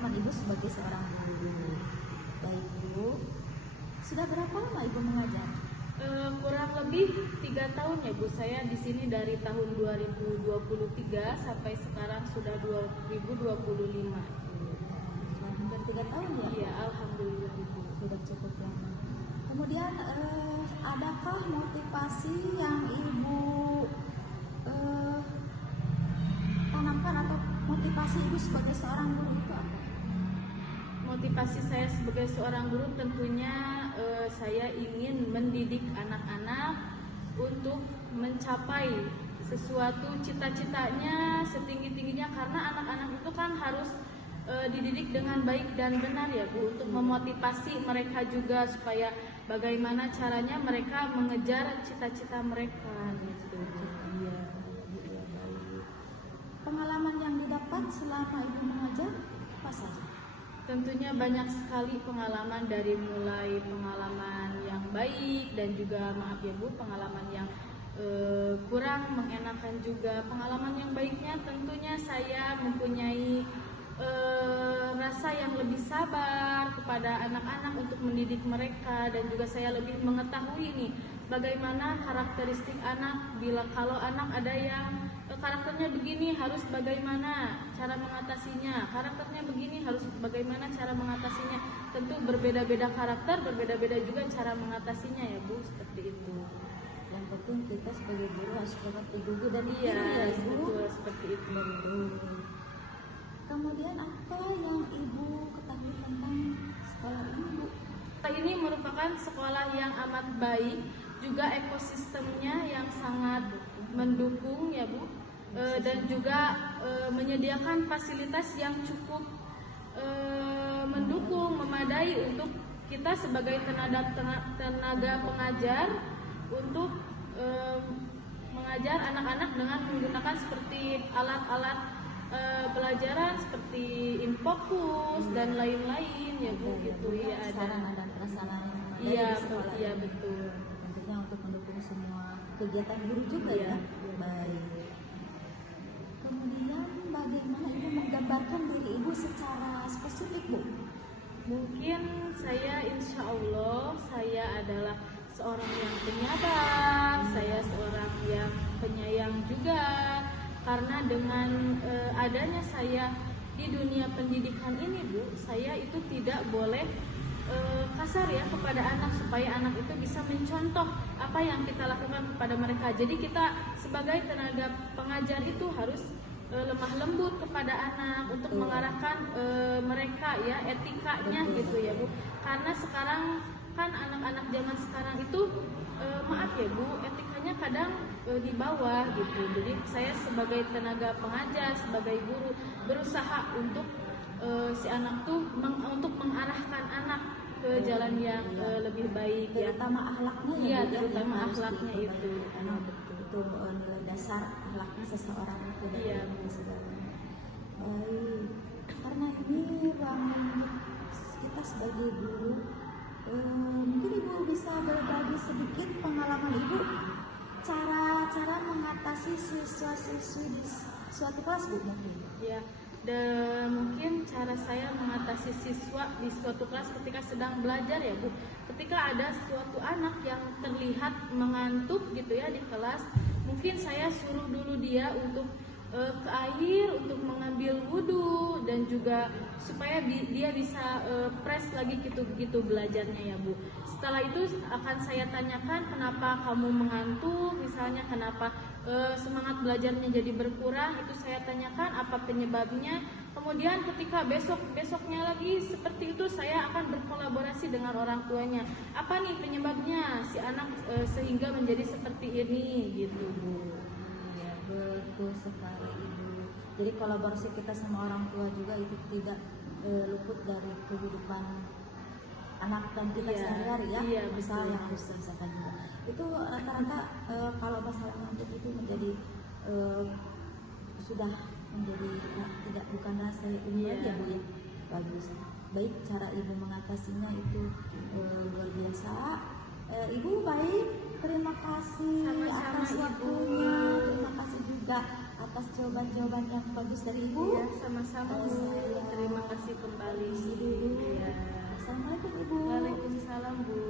pengalaman Ibu sebagai seorang guru. Baik Bu, sudah berapa lama Ibu mengajar? Kurang lebih 3 tahun ya Bu. Saya di sini dari tahun 2023 sampai sekarang sudah 2025. Sudah hampir 3 tahun ya? Iya, alhamdulillah Ibu. Sudah cukup lama. Kemudian adakah motivasi yang Ibu tanamkan atau motivasi Ibu sebagai seorang guru itu apa? Motivasi saya sebagai seorang guru tentunya saya ingin mendidik anak-anak untuk mencapai sesuatu cita-citanya setinggi-tingginya, karena anak-anak itu kan harus dididik dengan baik dan benar ya Bu, untuk memotivasi mereka juga supaya bagaimana caranya mereka mengejar cita-cita mereka gitu. Iya, baik. Pengalaman yang didapat selama Ibu mengajar apa saja? Tentunya banyak sekali pengalaman, dari mulai pengalaman yang baik dan juga maaf ya Bu, pengalaman yang kurang mengenakan juga. Pengalaman yang baiknya tentunya saya mempunyai rasa yang lebih sabar kepada anak-anak untuk mendidik mereka, dan juga saya lebih mengetahui nih bagaimana karakteristik anak. Bila kalau anak ada yang karakternya begini, harus bagaimana cara mengatasinya, karakternya begini, harus bagaimana cara mengatasinya. Tentu berbeda-beda karakter, berbeda-beda juga cara mengatasinya ya Bu, seperti itu. Yang penting kita sebagai guru harus tetap teguh dan Iya, ya Ibu. betul, seperti itu. Betul. Kemudian apa yang Ibu ketahui tentang sekolah ini Bu? Ini merupakan sekolah yang amat baik, juga ekosistemnya yang sangat mendukung ya Bu, dan juga menyediakan fasilitas yang cukup mendukung, memadai untuk kita sebagai tenaga pengajar untuk mengajar anak-anak dengan menggunakan seperti alat-alat pelajaran seperti Infocus dan lain-lain ya Bu, gitu ya, ada sarana dan prasarana yang memadai iya di sekolah iya ini. betul. Tentunya untuk mendukung semua kegiatan guru juga Iya. ya. Baik. Kemudian bagaimana Ibu menggambarkan diri Ibu secara spesifik Bu? Mungkin saya insya Allah saya adalah seorang yang penyabar, saya seorang yang penyayang juga, karena dengan adanya saya di dunia pendidikan ini Bu, saya itu tidak boleh kasar ya kepada anak, supaya anak itu bisa mencontoh apa yang kita lakukan kepada mereka. Jadi kita sebagai tenaga pengajar itu harus lemah lembut kepada anak untuk mengarahkan mereka ya, etikanya gitu ya Bu. Karena sekarang kan anak-anak zaman sekarang itu maaf ya Bu, etikanya kadang di bawah gitu. Jadi saya sebagai tenaga pengajar, sebagai guru berusaha untuk si anak tuh untuk mengarahkan anak ke jalan yang lebih baik ya. Terutama akhlaknya Iya, Bu, terutama yang harus akhlaknya diperbaiki. itu. Karena itu nilai dasar akhlaknya seseorang itu dari Iya. segalanya. Baik. Karena ini ruang lingkup kita sebagai guru, mungkin Ibu bisa berbagi sedikit pengalaman Ibu cara mengatasi siswa-siswi di suatu kelas Bu mungkin. Ya, dan mungkin cara saya mengatasi siswa di suatu kelas ketika sedang belajar ya Bu. Ketika ada suatu anak yang terlihat mengantuk gitu ya di kelas, mungkin saya suruh dulu dia untuk ke air, untuk mengambil wudhu, dan juga supaya dia bisa fresh lagi gitu belajarnya ya Bu. Setelah itu akan saya tanyakan kenapa kamu mengantuk, misalnya kenapa semangat belajarnya jadi berkurang, itu saya tanyakan apa penyebabnya. Kemudian ketika besoknya lagi seperti itu, saya akan berkolaborasi dengan orang tuanya. Apa nih penyebabnya si anak sehingga menjadi seperti ini gitu Bu. Ya, betul sekali Ibu. Jadi kolaborasi kita sama orang tua juga itu tidak luput dari kehidupan anak dan kita sehari-hari ya. Iya, Misal betul. yang harus selesaikan juga. Itu rata-rata kalau masalah ngantuk itu menjadi sudah menjadi bukan rasa ini Iya. aja Bu ya. Bagus. Baik, cara Ibu mengatasinya itu luar biasa. Ibu baik, terima kasih Sama-sama, atas Ibu. waktunya. Terima kasih juga atas jawaban-jawaban yang bagus dari Ibu. Iya, sama-sama Bu. Terima kasih kembali. sekali. Permisi dulu. Iya. Assalamualaikum Ibu. Waalaikumsalam Bu.